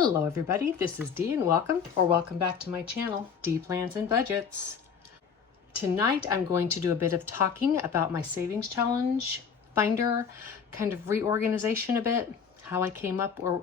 Hello everybody, this is Dee and welcome back to my channel, Dee Plans and Budgets. Tonight I'm going to do a bit of talking about my savings challenge finder, kind of reorganization a bit, how I came up or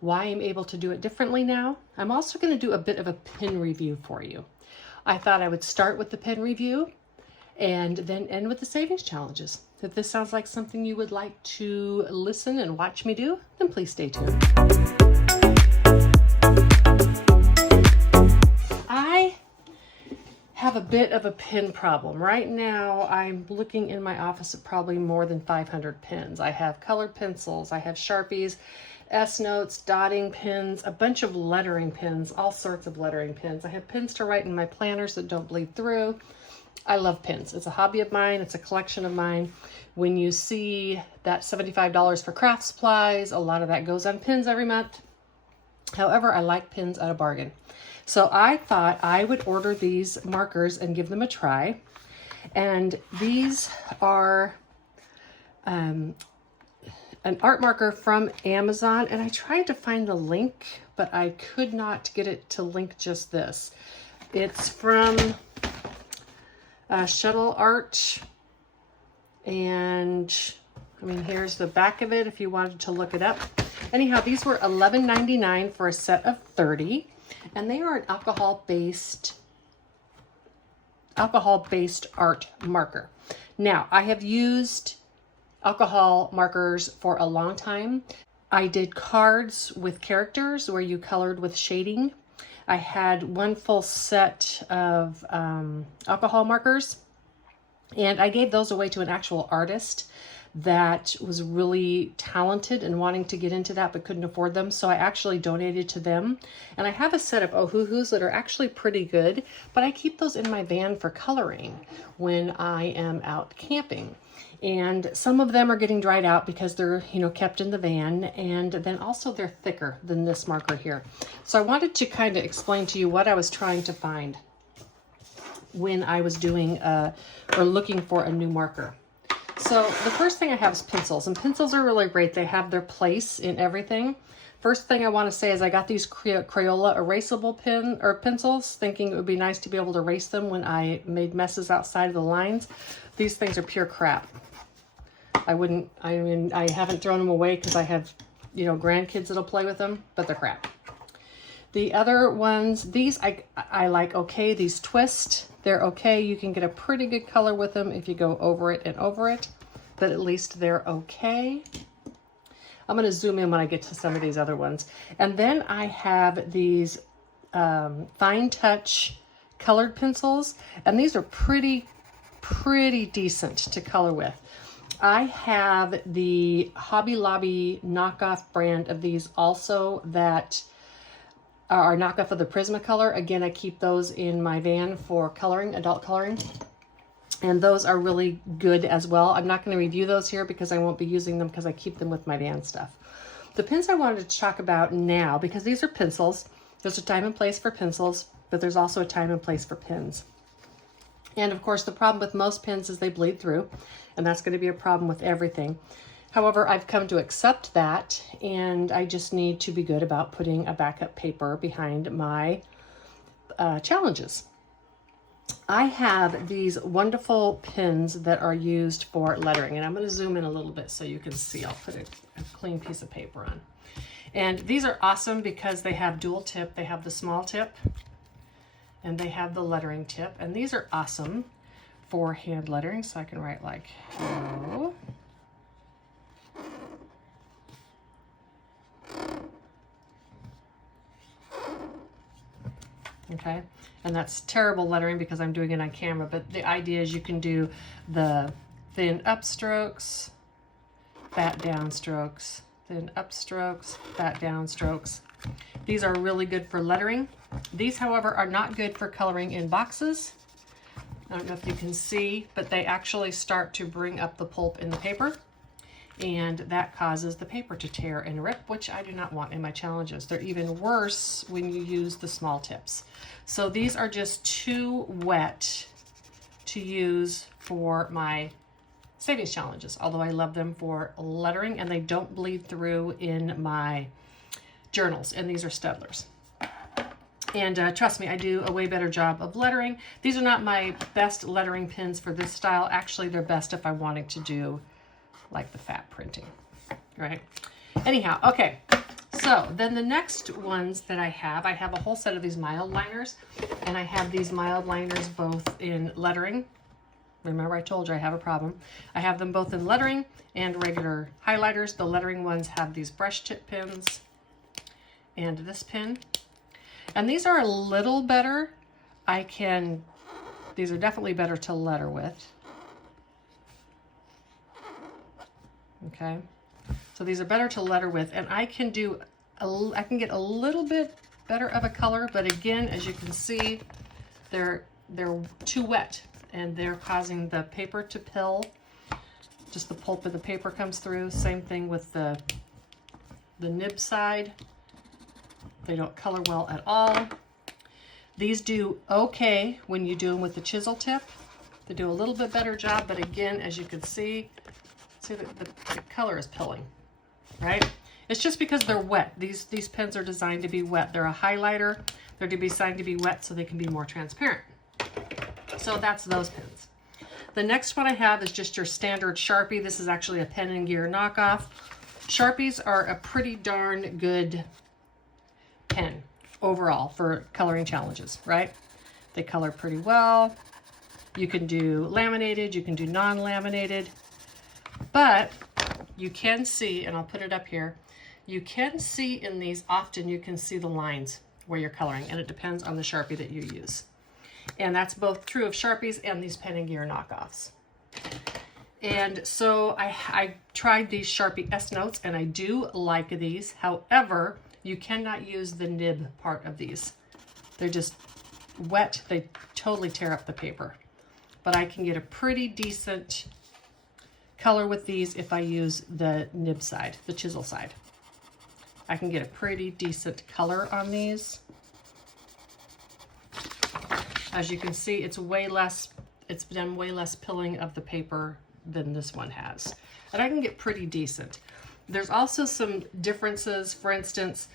why I'm able to do it differently now. I'm also going to do a bit of a pin review for you. I thought I would start with the pin review and then end with the savings challenges. If this sounds like something you would like to listen and watch me do, then please stay tuned. I have a bit of a pin problem. Right now, I'm looking in my office at probably more than 500 pins. I have colored pencils, I have Sharpies, S-notes, dotting pins, a bunch of lettering pins, all sorts of lettering pins. I have pins to write in my planners that don't bleed through. I love pins. It's a hobby of mine. It's a collection of mine. When you see that $75 for craft supplies, a lot of that goes on pins every month. However, I like pins at a bargain. So I thought I would order these markers and give them a try. And these are an art marker from Amazon. And I tried to find the link, but I could not get it to link just this. It's from Shuttle Art, and I mean, here's the back of it if you wanted to look it up. Anyhow, these were $11.99 for a set of 30, and they are an alcohol-based art marker. Now, I have used alcohol markers for a long time. I did cards with characters where you colored with shading. I had one full set of alcohol markers, and I gave those away to an actual artist that was really talented and wanting to get into that but couldn't afford them. So I actually donated to them. And I have a set of Ohuhus that are actually pretty good, but I keep those in my van for coloring when I am out camping. And some of them are getting dried out because they're, kept in the van, and then also they're thicker than this marker here. So I wanted to kind of explain to you what I was trying to find when I was doing or looking for a new marker. So the first thing I have is pencils, and pencils are really great. They have their place in everything. First thing I want to say is I got these Crayola erasable pencils, thinking it would be nice to be able to erase them when I made messes outside of the lines. These things are pure crap. I haven't thrown them away because I have, grandkids that'll play with them, but they're crap. The other ones, these I like okay. These twist, they're okay. You can get a pretty good color with them if you go over it and over it, but at least they're okay. I'm going to zoom in when I get to some of these other ones. And then I have these fine touch colored pencils, and these are pretty decent to color with. I have the Hobby Lobby knockoff brand of these also that are knockoff of the Prismacolor. Again, I keep those in my van for coloring, adult coloring. And those are really good as well. I'm not going to review those here because I won't be using them because I keep them with my van stuff. The pins I wanted to talk about now, because these are pencils. There's a time and place for pencils, but there's also a time and place for pins. And of course, the problem with most pins is they bleed through, and that's going to be a problem with everything. However, I've come to accept that, and I just need to be good about putting a backup paper behind my challenges. I have these wonderful pins that are used for lettering, and I'm going to zoom in a little bit so you can see. I'll put a clean piece of paper on. And these are awesome because they have dual tip. They have the small tip, and they have the lettering tip, and these are awesome for hand lettering, so I can write like hello. Okay, and that's terrible lettering because I'm doing it on camera, but the idea is you can do the thin upstrokes, fat downstrokes, thin upstrokes, fat downstrokes. These are really good for lettering. These, however, are not good for coloring in boxes. I don't know if you can see, but they actually start to bring up the pulp in the paper, and that causes the paper to tear and rip, which I do not want in my challenges. They're even worse when you use the small tips. So these are just too wet to use for my savings challenges, although I love them for lettering, and they don't bleed through in my journals, and these are Staedtlers. And trust me, I do a way better job of lettering. These are not my best lettering pens for this style. Actually, they're best if I'm wanting to do like the fat printing, right? Anyhow, okay. So then the next ones that I have a whole set of these mild liners, and I have these mild liners both in lettering. Remember, I told you I have a problem. I have them both in lettering and regular highlighters. The lettering ones have these brush tip pens and this pen. And these are a little better. These are definitely better to letter with. Okay. So these are better to letter with, and I can get a little bit better of a color, but again, as you can see, they're too wet, and they're causing the paper to pill. Just the pulp of the paper comes through. Same thing with the nib side. They don't color well at all. These do okay when you do them with the chisel tip. They do a little bit better job, but again, as you can see the color is pilling, right? It's just because they're wet. These pens are designed to be wet. They're a highlighter. They're designed to be wet so they can be more transparent. So that's those pens. The next one I have is just your standard Sharpie. This is actually a Pen and Gear knockoff. Sharpies are a pretty darn good pen overall for coloring challenges, right? They color pretty well. You can do laminated, you can do non-laminated, but you can see, and I'll put it up here, you can see in these, often you can see the lines where you're coloring, and it depends on the Sharpie that you use. And that's both true of Sharpies and these Pen and Gear knockoffs. And so I tried these Sharpie S Notes, and I do like these. However, you cannot use the nib part of these. They're just wet. They totally tear up the paper. But I can get a pretty decent color with these if I use the nib side, the chisel side. I can get a pretty decent color on these. As you can see, it's done way less pilling of the paper than this one has. And I can get pretty decent. There's also some differences. For instance,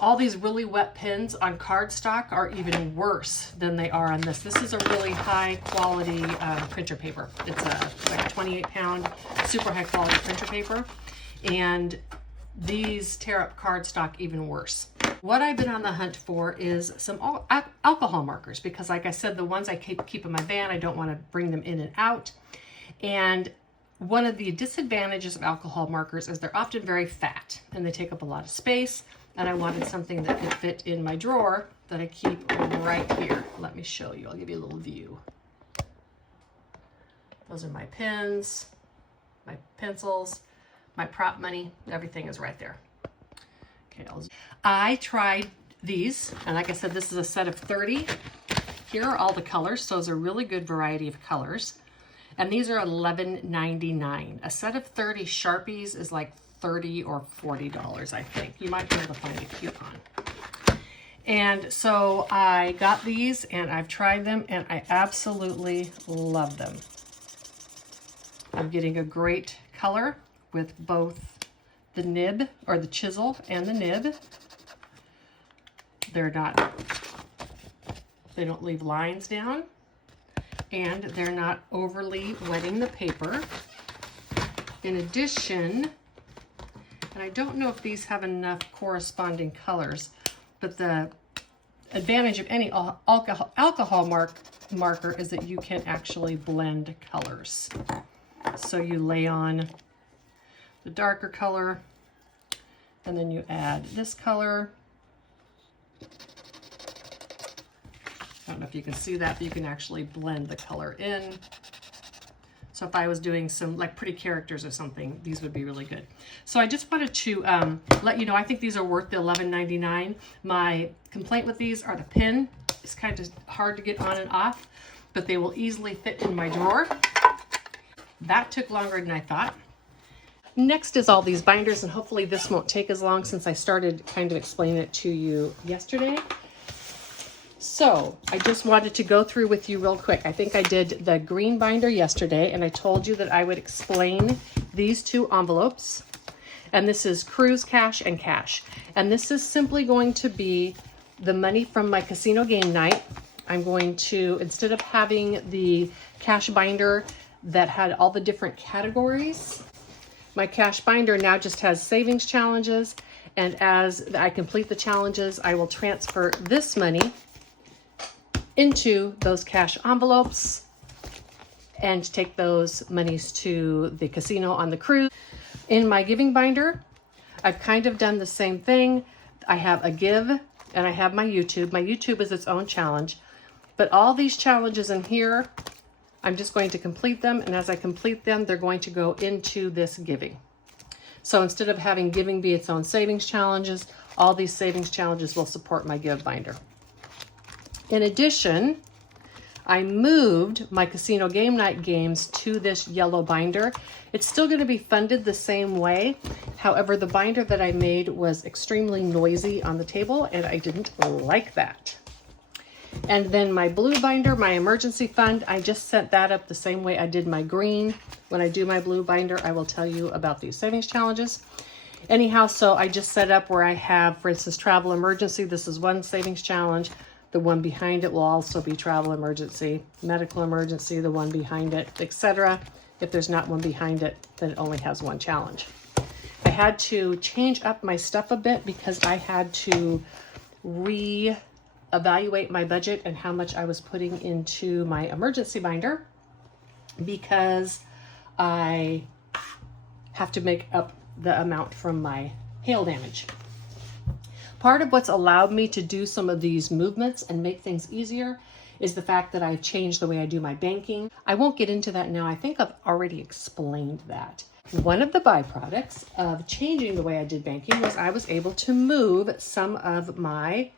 all these really wet pens on cardstock are even worse than they are on this. This is a really high quality printer paper. It's like a 28-pound, super high quality printer paper. And these tear up cardstock even worse. What I've been on the hunt for is some alcohol markers, because like I said, the ones I keep in my van, I don't want to bring them in and out. And one of the disadvantages of alcohol markers is they're often very fat and they take up a lot of space. And I wanted something that could fit in my drawer that I keep right here. Let me show you. I'll give you a little view. Those are my pens, my pencils, my prop money. Everything is right there. Okay, I tried these, and like I said, this is a set of 30. Here are all the colors, so it's a really good variety of colors. And these are $11.99. A set of 30 Sharpies is like $30 or $40, I think. You might be able to find a coupon. And so I got these and I've tried them and I absolutely love them. I'm getting a great color with both the nib, or the chisel, and the nib. They don't leave lines down, and they're not overly wetting the paper. In addition, and I don't know if these have enough corresponding colors, but the advantage of any alcohol marker is that you can actually blend colors. So you lay on the darker color, and then you add this color. I don't know if you can see that, but you can actually blend the color in. So if I was doing some like pretty characters or something, these would be really good. So I just wanted to let you know, I think these are worth the $11.99. My complaint with these are the pin. It's kind of hard to get on and off, but they will easily fit in my drawer. That took longer than I thought. Next is all these binders, and hopefully this won't take as long since I started kind of explaining it to you yesterday. So I just wanted to go through with you real quick. I think I did the green binder yesterday, and I told you that I would explain these two envelopes. And this is cruise cash and cash. And this is simply going to be the money from my casino game night. I'm going to, instead of having the cash binder that had all the different categories, my cash binder now just has savings challenges. And as I complete the challenges, I will transfer this money into those cash envelopes and take those monies to the casino on the cruise. In my giving binder, I've kind of done the same thing. I have a give and I have my YouTube. My YouTube is its own challenge, but all these challenges in here, I'm just going to complete them. And as I complete them, they're going to go into this giving. So instead of having giving be its own savings challenges, all these savings challenges will support my give binder. In addition, I moved my casino game night games to this yellow binder. It's still going to be funded the same way. However, the binder that I made was extremely noisy on the table and I didn't like that. And then my blue binder, my emergency fund, I just set that up the same way I did my green. When I do my blue binder, I will tell you about these savings challenges. Anyhow, so I just set up where I have, for instance, travel emergency. This is one savings challenge. The one behind it will also be travel emergency, medical emergency, the one behind it, etc. If there's not one behind it, then it only has one challenge. I had to change up my stuff a bit because I had to re-evaluate my budget and how much I was putting into my emergency binder because I have to make up the amount from my hail damage. Part of what's allowed me to do some of these movements and make things easier is the fact that I've changed the way I do my banking. I won't get into that now. I think I've already explained that. One of the byproducts of changing the way I did banking was I was able to move some of my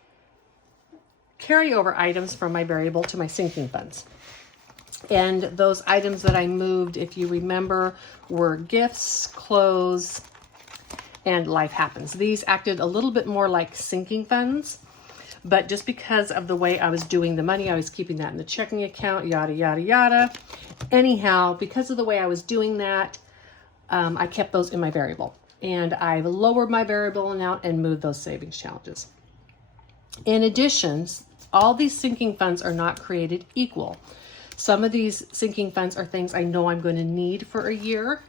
carryover items from my variable to my sinking funds. And those items that I moved, if you remember, were gifts, clothes, and life happens. These acted a little bit more like sinking funds, but just because of the way I was doing the money, I was keeping that in the checking account, yada, yada, yada. Anyhow, because of the way I was doing that, I kept those in my variable. And I've lowered my variable amount and moved those savings challenges. In addition, all these sinking funds are not created equal. Some of these sinking funds are things I know I'm going to need for a year.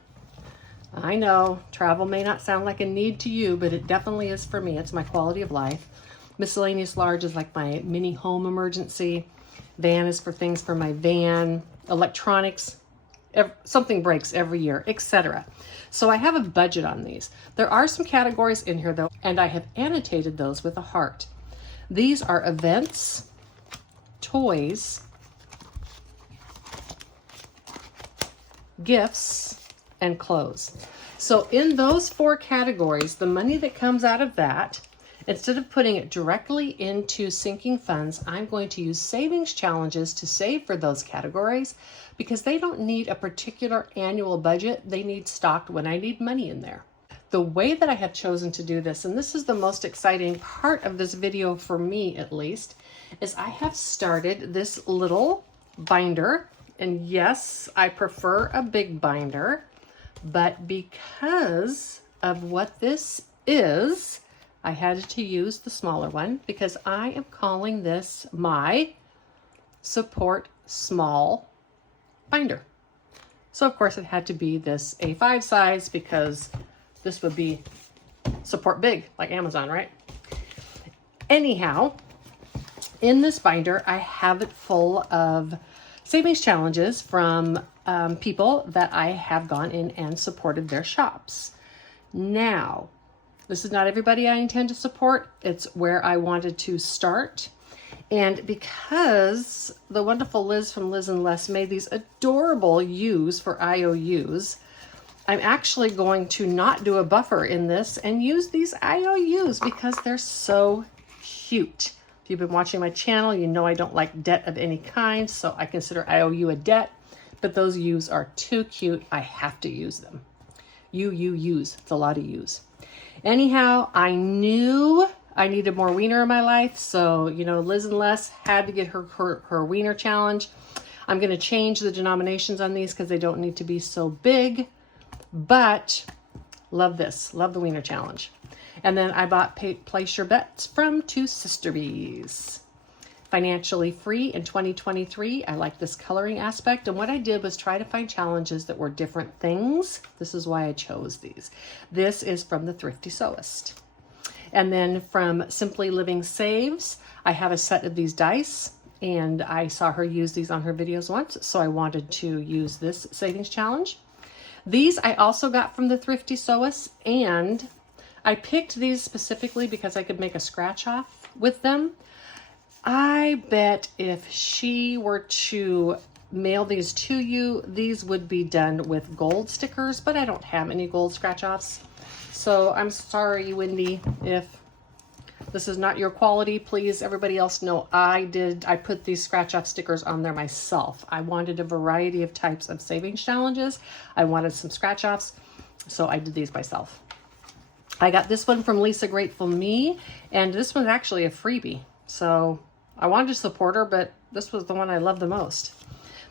I know travel may not sound like a need to you, but it definitely is for me. It's my quality of life. Miscellaneous large is like my mini home emergency. Van is for things for my van. Electronics, something breaks every year, etc. So I have a budget on these. There are some categories in here though, and I have annotated those with a heart. These are events, toys, gifts, and clothes. So in those four categories, the money that comes out of that, instead of putting it directly into sinking funds, I'm going to use savings challenges to save for those categories because they don't need a particular annual budget. They need stocked when I need money in there. The way that I have chosen to do this, and this is the most exciting part of this video for me at least, is I have started this little binder. And yes, I prefer a big binder, but because of what this is, I had to use the smaller one because I am calling this my support small binder. So of course it had to be this A5 size because this would be support big like Amazon, right? Anyhow, in this binder, I have it full of savings challenges from people that I have gone in and supported their shops. Now, this is not everybody I intend to support. It's where I wanted to start. And because the wonderful Liz from Liz and Les made these adorable U's for IOUs, I'm actually going to not do a buffer in this and use these IOUs because they're so cute. If you've been watching my channel, you know I don't like debt of any kind, so I consider IOU a debt, but those U's are too cute. I have to use them. U's. It's a lot of U's. Anyhow, I knew I needed more wiener in my life, so, you know, Liz and Les had to get her wiener challenge. I'm going to change the denominations on these because they don't need to be so big, but Love this. Love the Wiener Challenge. And then I bought Place Your Bets from Two Sister Bees. Financially Free in 2023. I like this coloring aspect. And what I did was try to find challenges that were different things. This is why I chose these. This is from the Thrifty Sewist. And then from Simply Living Saves, I have a set of these dice. And I saw her use these on her videos once. So I wanted to use this savings challenge. These I also got from the Thrifty Sewist. And I picked these specifically because I could make a scratch off with them. I bet if she were to mail these to you, these would be done with gold stickers, but I don't have any gold scratch offs. So I'm sorry, Wendy, if this is not your quality. Please, everybody else know I put these scratch off stickers on there myself. I wanted a variety of types of savings challenges. I wanted some scratch offs, so I did these myself. I got this one from Lisa Grateful Me, and this one's actually a freebie. So I wanted to support her, but this was the one I love the most.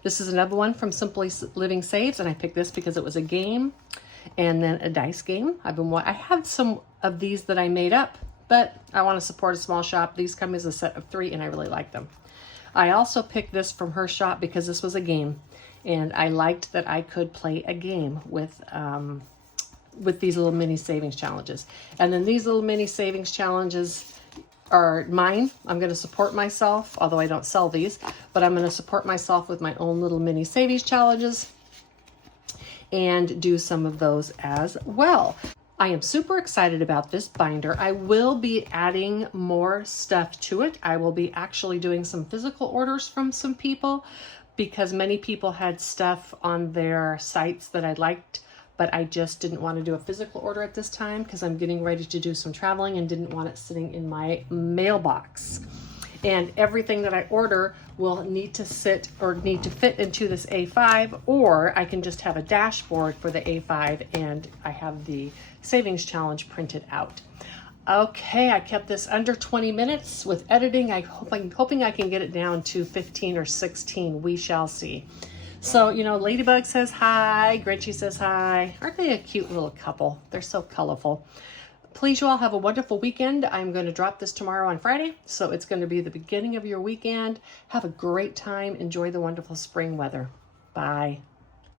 This is another one from Simply Living Saves, and I picked this because it was a game and then a dice game. I have some of these that I made up, but I want to support a small shop. These come as a set of 3, and I really like them. I also picked this from her shop because this was a game, and I liked that I could play a game with these little mini savings challenges. And then these little mini savings challenges are mine. I'm going to support myself, although I don't sell these, but I'm going to support myself with my own little mini savings challenges and do some of those as well. I am super excited about this binder. I will be adding more stuff to it. I will be actually doing some physical orders from some people because many people had stuff on their sites that I liked, but I just didn't want to do a physical order at this time because I'm getting ready to do some traveling and didn't want it sitting in my mailbox. And everything that I order will need to fit into this A5, or I can just have a dashboard for the A5 and I have the savings challenge printed out. Okay, I kept this under 20 minutes with editing. I'm hoping I can get it down to 15 or 16. We shall see. So, you know, Ladybug says hi, Grinchy says hi. Aren't they a cute little couple? They're so colorful. Please, you all have a wonderful weekend. I'm going to drop this tomorrow on Friday, so it's going to be the beginning of your weekend. Have a great time. Enjoy the wonderful spring weather. Bye.